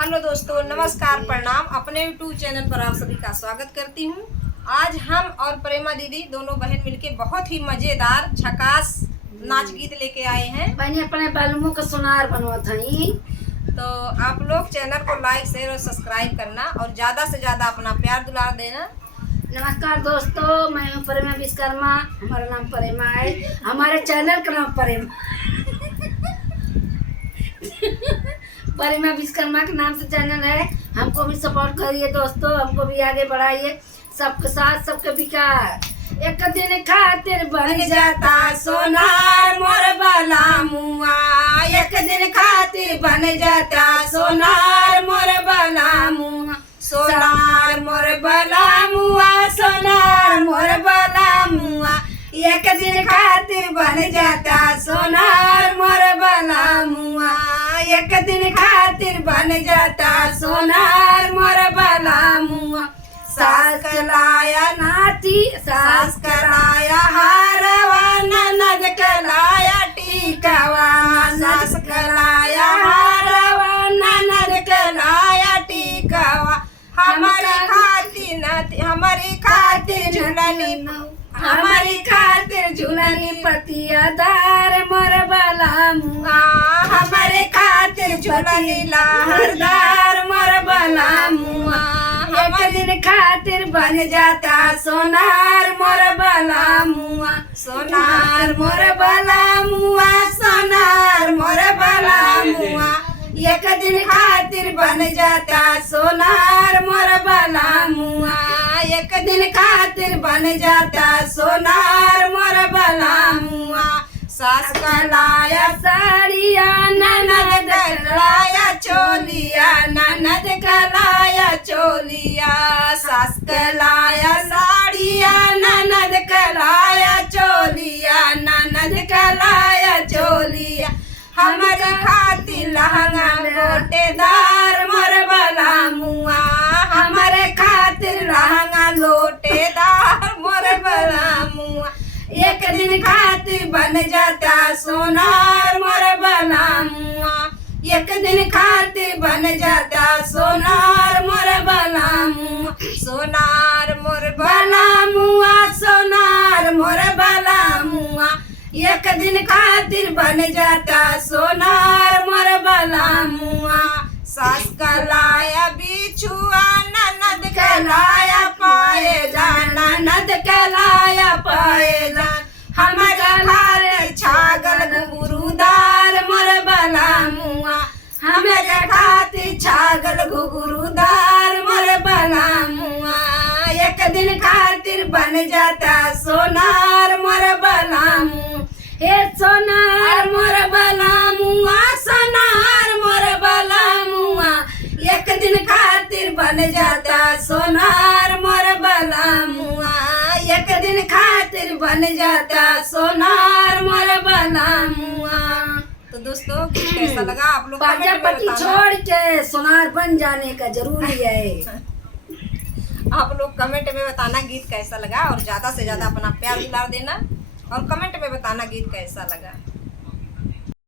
Hello दोस्तों, नमस्कार, प्रणाम। अपने यूट्यूब चैनल पर आप सभी का स्वागत करती हूँ। आज हम और प्रेमा दीदी दोनों बहन मिलके बहुत ही मजेदार झकास नाच गीत लेके आए हैं। बहनी अपने बालुओं का सुनार बनवत हई। तो आप लोग चैनल को लाइक शेयर और सब्सक्राइब करना और ज़्यादा से ज़्यादा अपना प्यार दुलार देना। नमस्कार दोस्तों, मैं हूँ प्रेमा विश्वकर्मा। हमारा नाम प्रेमा है। हमारे चैनल का नाम प्रेमा विश्वकर्मा के नाम से चैनल है। हमको भी सपोर्ट करिए दोस्तों, हमको भी आगे बढ़ाइए। सबके साथ सबके विकास। एक दिन खातिर बन जाता सोनार मोर बाला मुआ। एक दिन खातिर बन जाता सोनार मोर बाला मुआ। सोनार मोर बाला मुआ, सोनार मोर बाला मुआ। एक दिन खातिर बन जाता सोनार मोर बाला मुआ। एक दिन खातिर बन जाता सोनार मोर बाला मुआ। सास कलाया नाती, सास कराया हारवा, ननद कलाया टीकावा। सास कलाया हारवा, ननद कलाया टीकावा। हमारी खातिर झुलनी, हमारी खातिर झुलनी पतियादार मोर बाला मुआ। हमारे खातिर झुलनी लहरदार मोर बाला मुआ। एक दिन खातिर बन जाता सोनार मोर बाला मुआ। सोनार मोर बाला मुआ, सोनार मोर बाला मुआ। एक दिन खातिर बन जाता सोनार मोर बाला मुआ। एक दिन खातिर बन जाता सोनार मोर बाला मुआ। सास कलाया साड़िया, ननद कलाया चोलिया, ननद कलाया चोलिया। सास कलाया साड़िया, ननद कलाया चोलिया, ननद कलाया चोलिया। हमारी खातिर लहंगा लोटेदार मोर बाला मुआ। हमारे खातिर लहंगा लोटेदार मोर बाला मुआ। एक दिन खातिर बन जाता सोनार मोर बाला मुआ। एक दिन खातिर बन जाता सोनार मोर बाला मुआ। सोनार मोर बाला मुआ, सोनार मोर बाला मुआ। एक दिन खातिर बन जाता सोनार मोर बाला मुआ। सास कलाया बिछुआ, ननद कलाया पाए जान, ननद कलाया पाए जान। हमारा खातिर छागल घुघुरुदार मोर बाला मुआ। हमारे खातिर छागल घुघुरुदार मोर बाला मुआ। एक दिन खातिर बन जाता सोनार मोर बाला मुआ। हे सोनार मोर बाला मुआ, सोनार मोर बाला मुआ। एक दिन खातिर बन जाता सोनार मोर बाला मुआ। एक दिन खातिर बन जाता सोनार मोर बाला मुआ। तो दोस्तों, गीत कैसा लगा आप लोग प्रजापति छोड़ के सोनार बन जाने का जरूरी है। आप लोग कमेंट में बताना गीत कैसा लगा और ज़्यादा से ज़्यादा अपना प्यार दुलार देना और कमेंट में बताना गीत कैसा लगा।